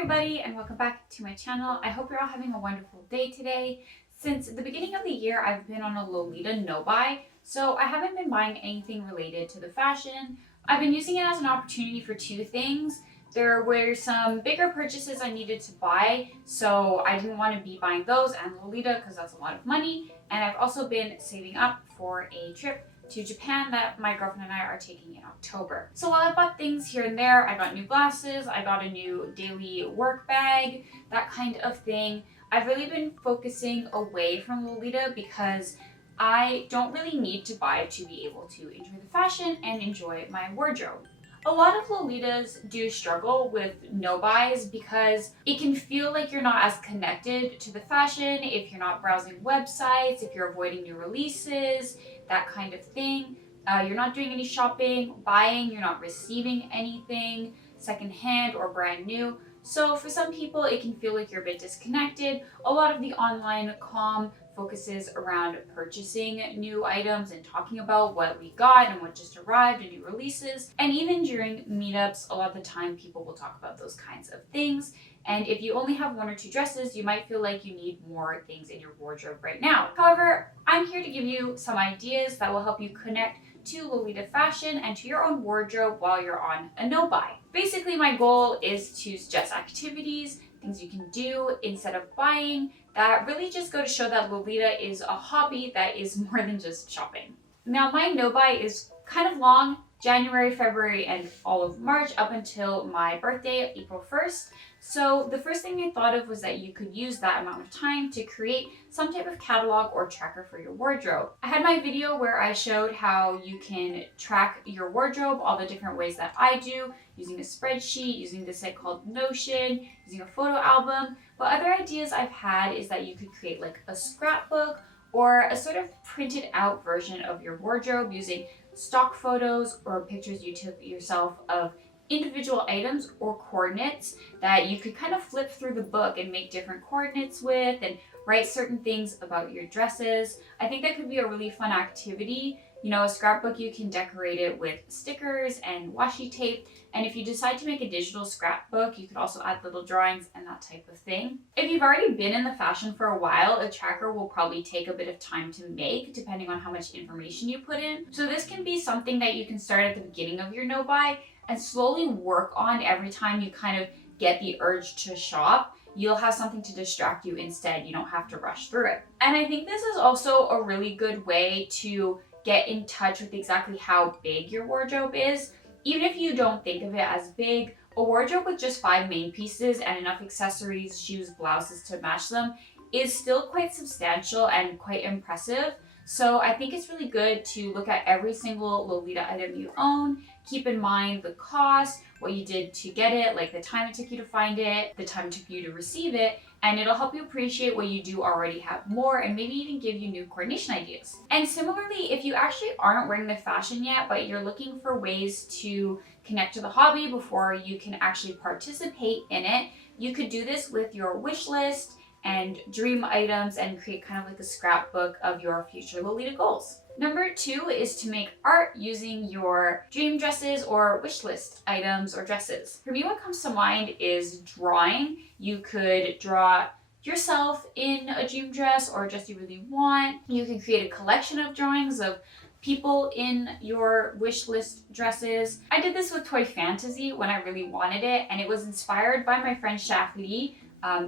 everybody and welcome back to my channel. I hope you're all having a wonderful day today. Since the beginning of the year, I've been on a Lolita No-Buy, so I haven't been buying anything related to the fashion. I've been using it as an opportunity for two things. There were some bigger purchases I needed to buy, so I didn't want to be buying those and Lolita because that's a lot of money. And I've also been saving up for a trip to Japan that my girlfriend and I are taking in October. So while I bought things here and there, I got new glasses, I got a new daily work bag, that kind of thing. I've really been focusing away from Lolita because I don't really need to buy to be able to enjoy the fashion and enjoy my wardrobe. A lot of Lolitas do struggle with no-buys because it can feel like you're not as connected to the fashion if you're not browsing websites, if you're avoiding new releases, that kind of thing. You're not doing any shopping, buying, you're not receiving anything secondhand or brand new. So for some people, it can feel like you're a bit disconnected. A lot of the online comm focuses around purchasing new items and talking about what we got and what just arrived and new releases. And even during meetups, a lot of the time people will talk about those kinds of things. And if you only have one or two dresses, you might feel like you need more things in your wardrobe right now. However, I'm here to give you some ideas that will help you connect to Lolita fashion and to your own wardrobe while you're on a no-buy. Basically, my goal is to suggest activities, things you can do instead of buying, that really just go to show that Lolita is a hobby that is more than just shopping. Now, my no-buy is kind of long, January, February, and all of March up until my birthday, April 1st. So the first thing I thought of was that you could use that amount of time to create some type of catalog or tracker for your wardrobe. I had my video where I showed how you can track your wardrobe, all the different ways that I do, using a spreadsheet, using this site called Notion, using a photo album. But other ideas I've had is that you could create like a scrapbook or a sort of printed out version of your wardrobe using stock photos or pictures you took yourself of individual items or coordinates that you could kind of flip through the book and make different coordinates with and write certain things about your dresses. I think that could be a really fun activity. You know, a scrapbook, you can decorate it with stickers and washi tape. And if you decide to make a digital scrapbook, you could also add little drawings and that type of thing. If you've already been in the fashion for a while, a tracker will probably take a bit of time to make, depending on how much information you put in. So this can be something that you can start at the beginning of your no-buy and slowly work on every time you kind of get the urge to shop. You'll have something to distract you instead. You don't have to rush through it. And I think this is also a really good way to get in touch with exactly how big your wardrobe is. Even if you don't think of it as big, a wardrobe with just 5 main pieces and enough accessories, shoes, blouses to match them is still quite substantial and quite impressive. So I think it's really good to look at every single Lolita item you own, keep in mind the cost, what you did to get it, like the time it took you to find it, the time it took you to receive it, and it'll help you appreciate what you do already have more and maybe even give you new coordination ideas. And similarly, if you actually aren't wearing the fashion yet, but you're looking for ways to connect to the hobby before you can actually participate in it, you could do this with your wish list and dream items and create kind of like a scrapbook of your future Lolita goals. Number 2 is to make art using your dream dresses or wish list items or dresses. For me, what comes to mind is drawing. You could draw yourself in a dream dress or a dress you really want. You can create a collection of drawings of people in your wish list dresses. I did this with Toy Fantasy when I really wanted it, and it was inspired by my friend Shafli,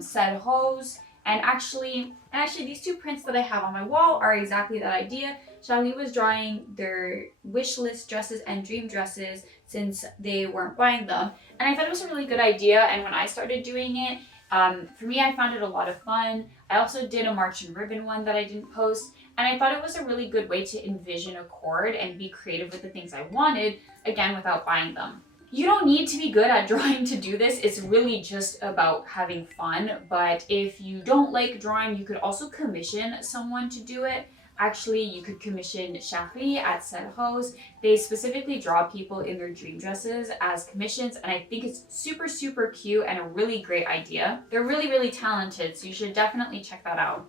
said hose, and actually these two prints that I have on my wall are exactly that idea. Shafli was drawing their wish list dresses and dream dresses since they weren't buying them, and I thought it was a really good idea. And when I started doing it, for me, I found it a lot of fun. I also did a March and Ribbon one that I didn't post, and I thought it was a really good way to envision a cord and be creative with the things I wanted, again, without buying them. You don't need to be good at drawing to do this. It's really just about having fun. But if you don't like drawing, you could also commission someone to do it. Actually, you could commission Shafri at Said Hose. They specifically draw people in their dream dresses as commissions, and I think it's super, super cute and a really great idea. They're really, really talented, so you should definitely check that out.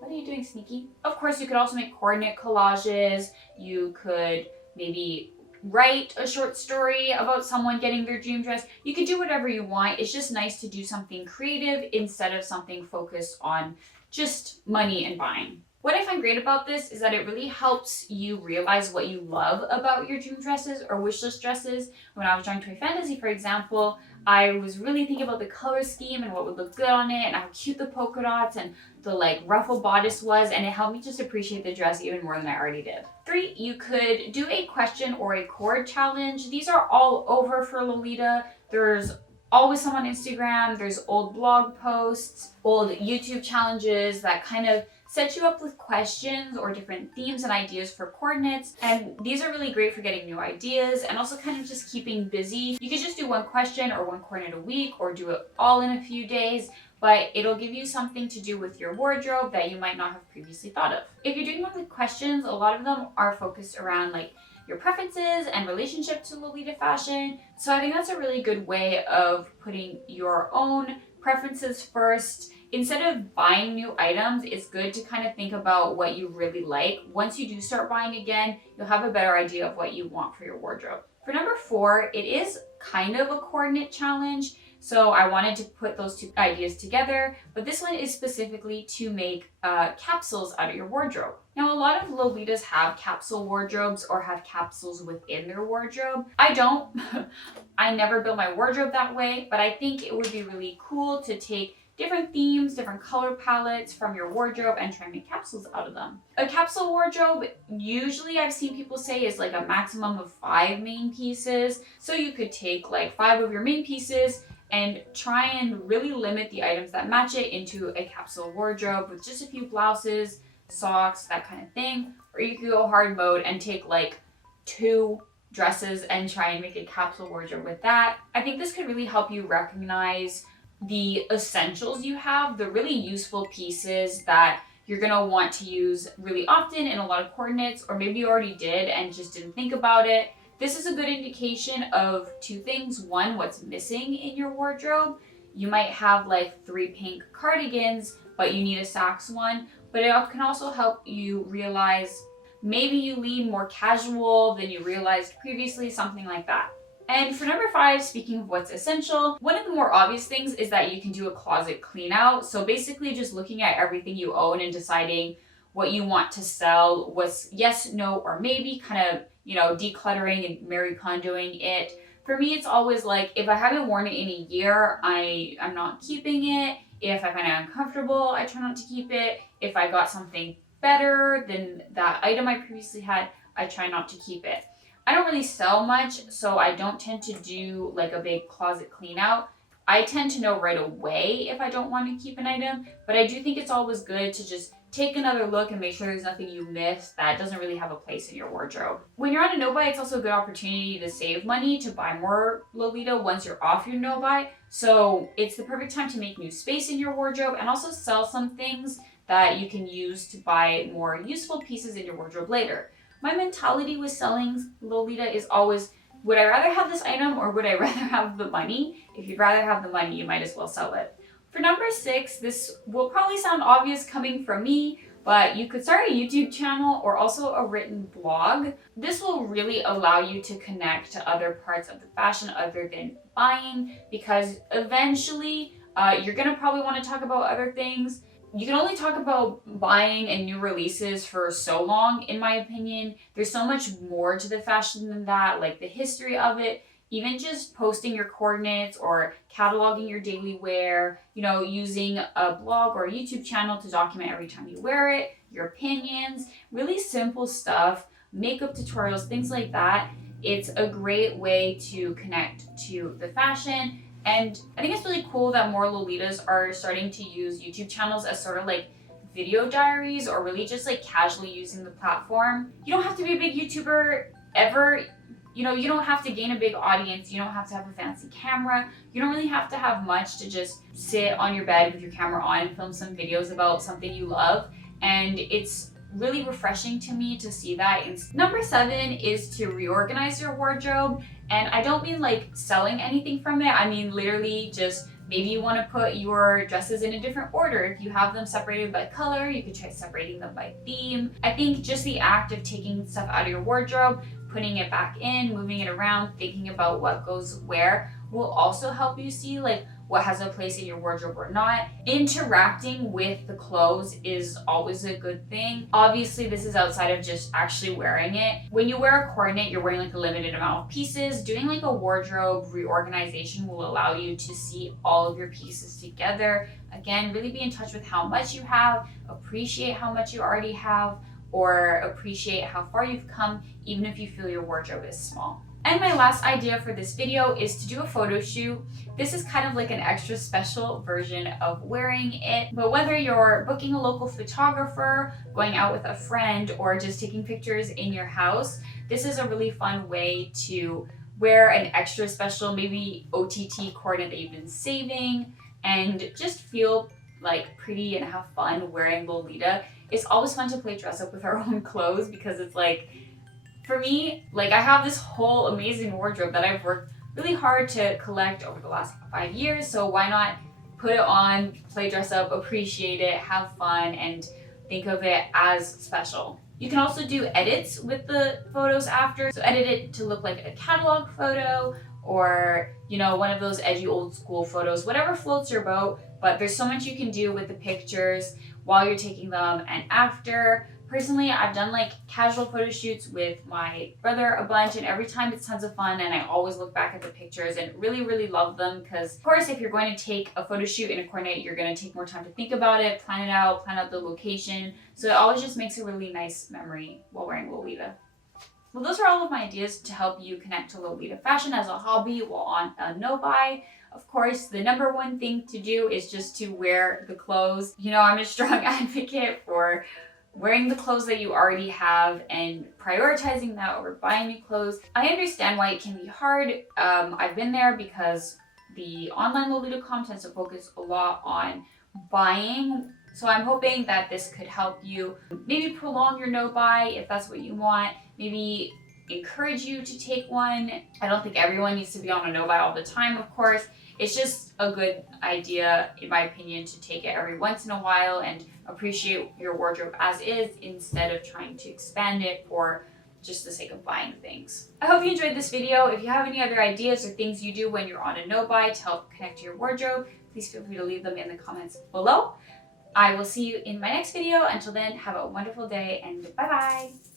What are you doing, Sneaky? Of course, you could also make coordinate collages. You could maybe write a short story about someone getting their dream dress. You could do whatever you want. It's just nice to do something creative instead of something focused on just money and buying. What I find great about this is that it really helps you realize what you love about your dream dresses or wishlist dresses. When I was drawing Toy Fantasy, for example, I was really thinking about the color scheme and what would look good on it and how cute the polka dots and the ruffle bodice was, and it helped me just appreciate the dress even more than I already did. 3, you could do a question or a chord challenge. These are all over for Lolita. There's always some on Instagram, there's old blog posts, old YouTube challenges that kind of set you up with questions or different themes and ideas for coordinates. And these are really great for getting new ideas and also kind of just keeping busy. You could just do one question or one coordinate a week or do it all in a few days, but it'll give you something to do with your wardrobe that you might not have previously thought of. If you're doing one with questions, a lot of them are focused around your preferences and relationship to Lolita fashion. So I think that's a really good way of putting your own preferences first. Instead of buying new items, it's good to kind of think about what you really like. Once you do start buying again, you'll have a better idea of what you want for your wardrobe. For number 4, it is kind of a coordinate challenge. So I wanted to put those two ideas together, but this one is specifically to make capsules out of your wardrobe. Now, a lot of Lolitas have capsule wardrobes or have capsules within their wardrobe. I don't. I never build my wardrobe that way, but I think it would be really cool to take different themes, different color palettes from your wardrobe and try and make capsules out of them. A capsule wardrobe, usually I've seen people say, is a maximum of 5 main pieces. So you could take 5 of your main pieces and try and really limit the items that match it into a capsule wardrobe with just a few blouses, socks, that kind of thing. Or you could go hard mode and take 2 dresses and try and make a capsule wardrobe with that. I think this could really help you recognize the essentials you have, the really useful pieces that you're gonna want to use really often in a lot of coordinates, or maybe you already did and just didn't think about it. This is a good indication of 2 things. 1, what's missing in your wardrobe. You might have 3 pink cardigans, but you need a Saks one. But it can also help you realize maybe you lean more casual than you realized previously, something like that. And for number 5, speaking of what's essential, one of the more obvious things is that you can do a closet clean out. So basically just looking at everything you own and deciding what you want to sell, what's yes, no, or maybe, kind of, decluttering and Marie Kondoing it. For me, it's always if I haven't worn it in a year, I'm not keeping it. If I find it uncomfortable, I try not to keep it. If I got something better than that item I previously had, I try not to keep it. I don't really sell much, so I don't tend to do a big closet clean out. I tend to know right away if I don't want to keep an item, but I do think it's always good to just take another look and make sure there's nothing you missed that doesn't really have a place in your wardrobe. When you're on a no-buy, it's also a good opportunity to save money to buy more Lolita once you're off your no-buy. So it's the perfect time to make new space in your wardrobe and also sell some things that you can use to buy more useful pieces in your wardrobe later. My mentality with selling Lolita is always, would I rather have this item or would I rather have the money? If you'd rather have the money, you might as well sell it. For number 6, this will probably sound obvious coming from me, but you could start a YouTube channel or also a written blog. This will really allow you to connect to other parts of the fashion other than buying, because eventually you're gonna probably want to talk about other things. You can only talk about buying and new releases for so long, in my opinion. There's so much more to the fashion than that, the history of it. Even just posting your coordinates or cataloging your daily wear, using a blog or a YouTube channel to document every time you wear it, your opinions, really simple stuff, makeup tutorials, things like that. It's a great way to connect to the fashion. And I think it's really cool that more Lolitas are starting to use YouTube channels as sort of video diaries, or really just casually using the platform. You don't have to be a big YouTuber ever. You don't have to gain a big audience. You don't have to have a fancy camera. You don't really have to have much to just sit on your bed with your camera on and film some videos about something you love. And it's really refreshing to me to see that. Number 7 is to reorganize your wardrobe. And I don't mean selling anything from it. I mean literally just maybe you want to put your dresses in a different order. If you have them separated by color, you could try separating them by theme. I think just the act of taking stuff out of your wardrobe putting it back in, moving it around, thinking about what goes where will also help you see like what has a place in your wardrobe or not. Interacting with the clothes is always a good thing. Obviously, this is outside of just actually wearing it. When you wear a coordinate, you're wearing like a limited amount of pieces. Doing like a wardrobe reorganization will allow you to see all of your pieces together. Again, really be in touch with how much you have, appreciate how much you already have, or appreciate how far you've come, even if you feel your wardrobe is small. And my last idea for this video is to do a photo shoot. This is kind of like an extra special version of wearing it, but whether you're booking a local photographer, going out with a friend, or just taking pictures in your house, this is a really fun way to wear an extra special, maybe OTT coordinate that you've been saving, and just feel like pretty and have fun wearing Lolita. It's always fun to play dress up with our own clothes because it's like, for me, like I have this whole amazing wardrobe that I've worked really hard to collect over the last 5 years. So why not put it on, play dress up, appreciate it, have fun, and think of it as special. You can also do edits with the photos after. So edit it to look like a catalog photo or, you know, one of those edgy old school photos, whatever floats your boat. But there's so much you can do with the pictures while you're taking them and after. Personally, I've done like casual photo shoots with my brother a bunch, and every time it's tons of fun, and I always look back at the pictures and really love them because, of course, if you're going to take a photo shoot in a coordinate, you're going to take more time to think about it, plan out the location. So it always just makes a really nice memory while wearing Lolita. Well, those are all of my ideas to help you connect to Lolita fashion as a hobby while on a no-buy. Of course, the number one thing to do is just to wear the clothes. You know, I'm a strong advocate for wearing the clothes that you already have and prioritizing that over buying new clothes. I understand why it can be hard. I've been there because the online Lolita.com tends to focus a lot on buying. So I'm hoping that this could help you maybe prolong your no-buy if that's what you want. Maybe encourage you to take one. I don't think everyone needs to be on a no-buy all the time, of course. It's just a good idea, in my opinion, to take it every once in a while and appreciate your wardrobe as is instead of trying to expand it for just the sake of buying things. I hope you enjoyed this video. If you have any other ideas or things you do when you're on a no-buy to help connect to your wardrobe, please feel free to leave them in the comments below. I will see you in my next video. Until then, have a wonderful day and bye-bye.